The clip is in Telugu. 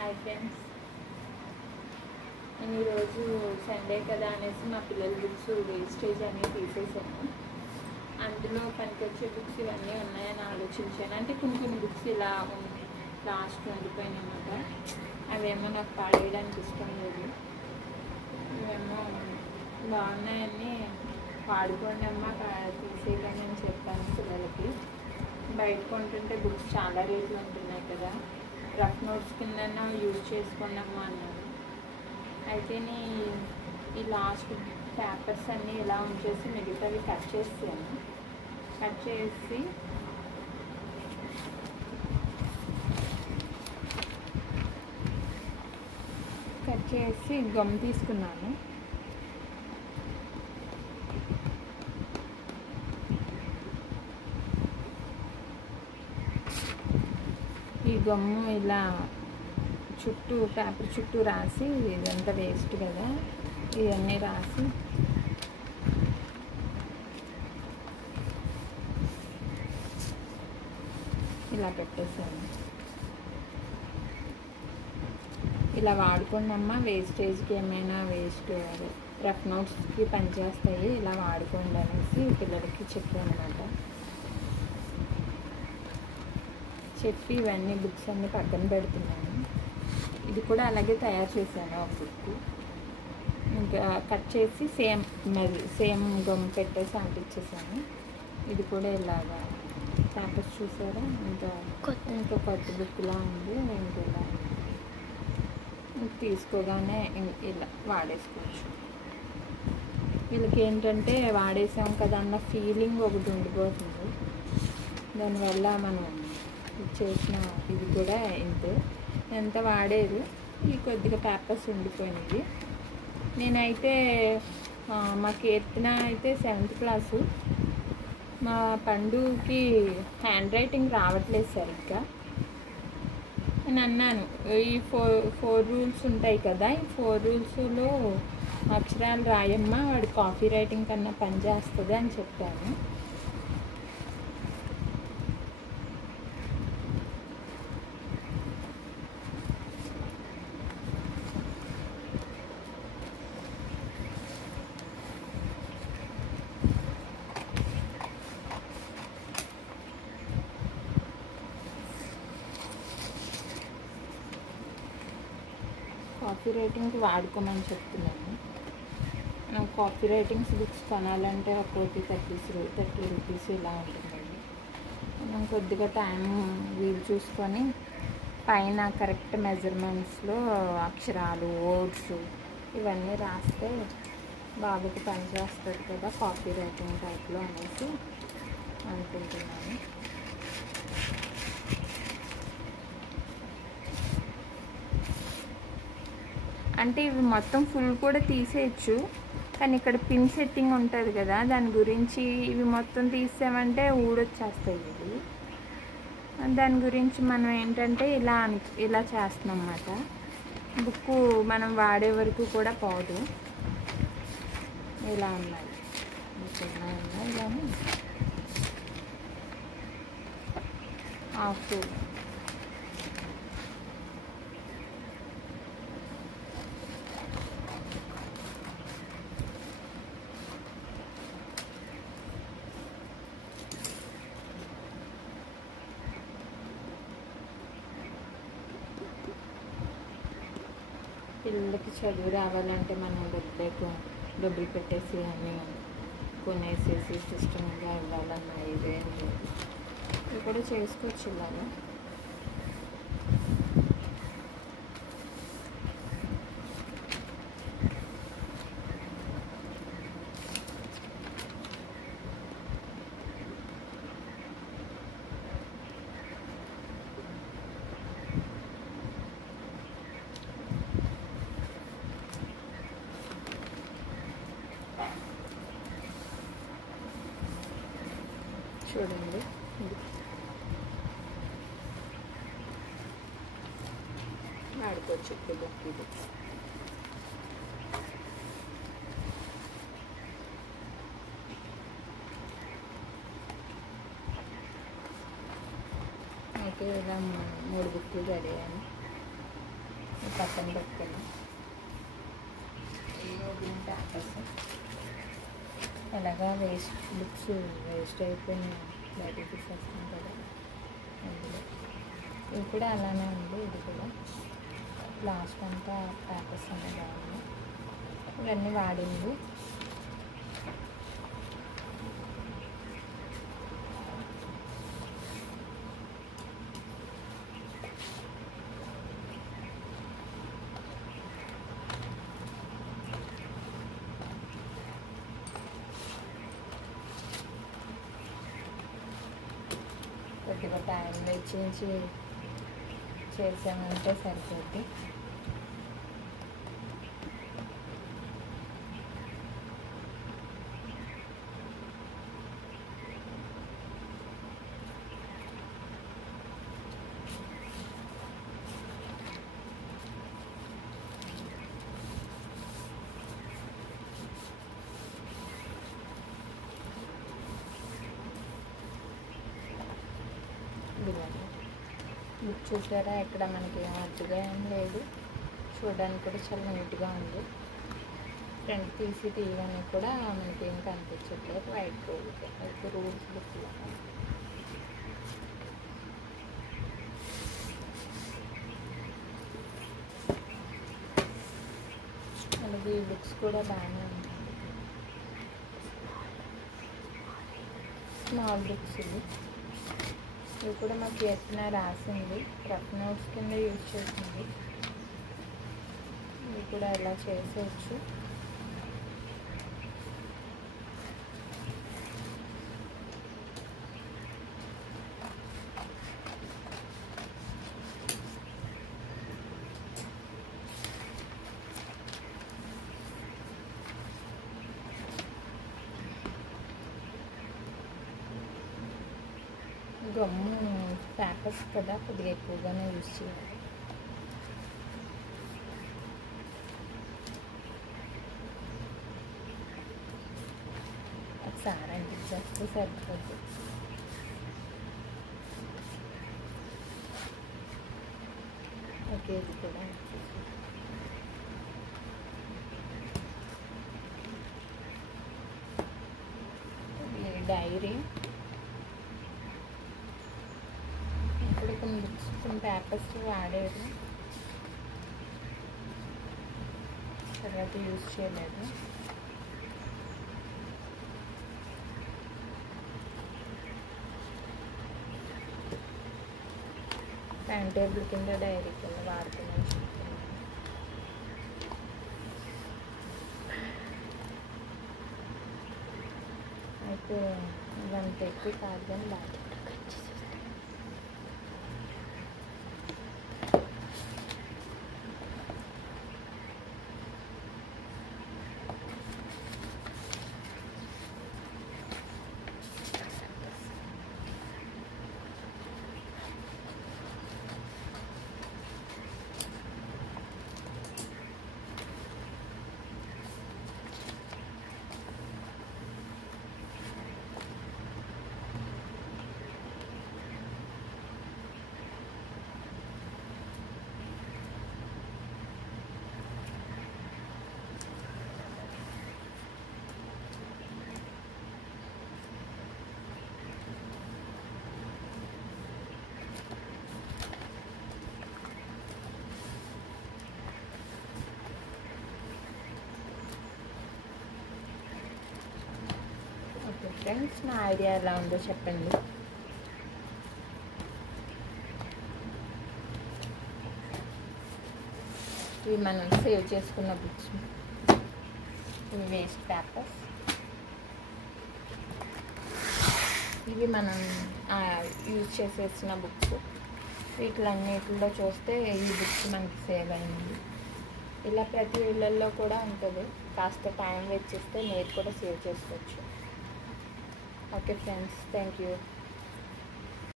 హాయ్ ఫ్రెండ్స్, నేను ఈరోజు సండే కదా అనేసి మా పిల్లల బుక్స్ వేస్టేజ్ అనేది తీసేసాను. అందులో పనికొచ్చే బుక్స్ ఇవన్నీ ఉన్నాయని ఆలోచించాను. అంటే కొన్ని బుక్స్ ఇలా లాస్ట్ ఉండిపోయినాయి అన్నమాట. అవేమో నాకు పాడేయడానికి ఇష్టం లేదు. ఇవేమో బాగున్నాయని వాడుకోండి అమ్మ, తీసేయకండి అని చెప్పాను పిల్లలకి. బయట కొంటుంటే బుక్స్ చాలా రేట్లు ఉంటున్నాయి కదా, రఫ్ నోట్స్ కింద యూజ్ చేసుకున్నాము అన్నాను. అయితే ఈ లాస్ట్ పేపర్స్ అన్నీ ఇలా ఉంచేసి మిగతావి కట్ చేసాను. కట్ చేసి గమ్ తీసుకున్నాను. ఈ గమ్ము ఇలా పేపర్ చుట్టూ రాసి, ఇదంతా వేస్ట్ కదా, ఇవన్నీ రాసి ఇలా పెట్టేసాను. ఇలా వాడుకోండి అమ్మ, వేస్టేజ్కి ఏమైనా రఫ్ నోట్స్కి పనిచేస్తాయి, ఇలా వాడుకోండి అనేసి పిల్లలకి చెప్పాను అన్నమాట. చెప్పి ఇవన్నీ బుక్స్ అన్నీ పక్కన పెడుతున్నాను. ఇది కూడా అలాగే తయారు చేశాను ఒక బుక్. ఇంకా కట్ చేసి సేమ్ గమ్ పెట్టేసి అంటించేసాను. ఇది కూడా ఇలాగా పేపర్స్ చూసారా, ఇంకా కొత్త బుక్లా ఉంది. ఇంకా ఇలా తీసుకోగానే ఇలా వాడేసుకోవచ్చు. వీళ్ళకి ఏంటంటే వాడేసాం కదా అన్న ఫీలింగ్ ఒకటి ఉండిపోతుంది. దానివల్ల మనం చేసిన ఇది కూడా ఇంతే, ఎంత వాడేది. ఈ కొద్దిగా పేపర్స్ ఉండిపోయినవి. నేనైతే మా కీర్తన అయితే 7th క్లాసు. మా పండుకి హ్యాండ్ రైటింగ్ రావట్లేదు సరిగ్గా. నేను అన్నాను, ఈ ఫోర్ రూల్స్ ఉంటాయి కదా, ఈ 4 రూల్స్లో అక్షరాలు రాయమ్మా, వాడు కాపీ రైటింగ్ కన్నా పని చేస్తుంది అని చెప్పాను. కాపీ రైటింగ్కి వాడుకోమని చెప్తున్నాను. నాకు కాపీ రైటింగ్స్ బుక్స్ కొనాలంటే ఒక్కోటి 30 రూపీస్ ఇలా ఉంటుందండి. మనం కొద్దిగా టైం వీలు చూసుకొని పైన కరెక్ట్ మెజర్మెంట్స్లో అక్షరాలు, వర్డ్స్ ఇవన్నీ రాస్తే బాబుకి పనిచేస్తుంది కదా కాపీ రైటింగ్ టైప్లో అనేసి అనుకుంటున్నాను. అంటే ఇవి మొత్తం ఫుల్ కూడా తీసేయచ్చు, కానీ ఇక్కడ పిన్ సెట్టింగ్ ఉంటుంది కదా, దాని గురించి ఇవి మొత్తం తీసామంటే ఊడొచ్చేస్తాయి ఇవి. దాని గురించి మనం ఏంటంటే ఇలా చేస్తున్నాం అన్నమాట. బుక్ మనం వాడే వరకు కూడా పోదు. ఇలా ఉన్నాయి కానీ ఆఫ్ పిల్లలకి చదువు రావాలంటే మనం డబ్బులు పెట్టేసి అన్నీ కొనేసేసి సిస్టమ్గా ఇవ్వాలన్నా ఇదేం లేదు. ఇవి కూడా చేసుకోవచ్చు ఇలాగా. చూడండి, వాడుకోవచ్చు ఇప్పుడు ఇది. అయితే ఇలా 3 బుక్లు చదివాను. పక్కన పెట్టుకున్నాం. పేపర్స్ ఎలాగా బుక్స్ వేస్ట్ అయిపోయినాయి, బయటకు తీసేస్తాం కదా అందులో. ఇది కూడా అలానే ఉంది. ఇది కూడా లాస్ట్ అంతా పేపర్స్ అన్నీ బాగున్నాయి. ఇవన్నీ వాడింది. కొద్దిగా టైం వెచ్చించి చేసామంటే సరిపోద్ది. బుక్ చూసారా, ఎక్కడ మనకి అడ్డుగా ఏం లేదు. చూడడానికి కూడా చాలా నీట్గా ఉంది. ఫ్రంట్ తీయగానే కూడా మనకి ఏం కనిపించట్లేదు. వైట్ రూల్స్ బుక్ అలాగే ఈ బుక్స్ కూడా బాగానే ఉన్నాయి. స్మాల్ బుక్స్ ఇవి కూడా మాకు ఎత్తున రాసింది, రఫ్ నోట్స్ కింద యూజ్ చేసింది. ఇవి కూడా ఇలా చేసేయచ్చు. గమ్ము పేపర్స్ కదా, కొద్దిగా ఎక్కువగానే యూజ్ చేయాలి. ఒకసారి అంటించేస్తే సరిపోద్ది. ఓకే, ఇది కూడా డైరీ. ఇప్పుడు కొన్ని బుక్స్, కొన్ని పేపర్స్ వాడేది, తర్వాత యూజ్ చేయలేదు. టైం టేబుల్ కింద డైరీ కింద వాడుతున్నాను చెప్తున్నాను. అయితే ఇదంత ఎక్కువ కాదు కానీ బాగా ఫ్రెండ్స్. నా ఐడియా ఎలా ఉందో చెప్పండి. ఇవి మనం సేవ్ చేసుకున్న బుక్స్, ఇవి వేస్ట్ పేపర్స్. ఇవి మనం యూజ్ చేసేసిన బుక్స్. వీటిలన్నిటిలో చూస్తే ఈ బుక్స్ మనకి సేవ్ అయింది. ఇలా ప్రతి ఇళ్ళల్లో కూడా ఉంటుంది. కాస్త టైం వెచ్చిస్తే మీరు కూడా సేవ్ చేసుకోవచ్చు. Okay friends, thank you.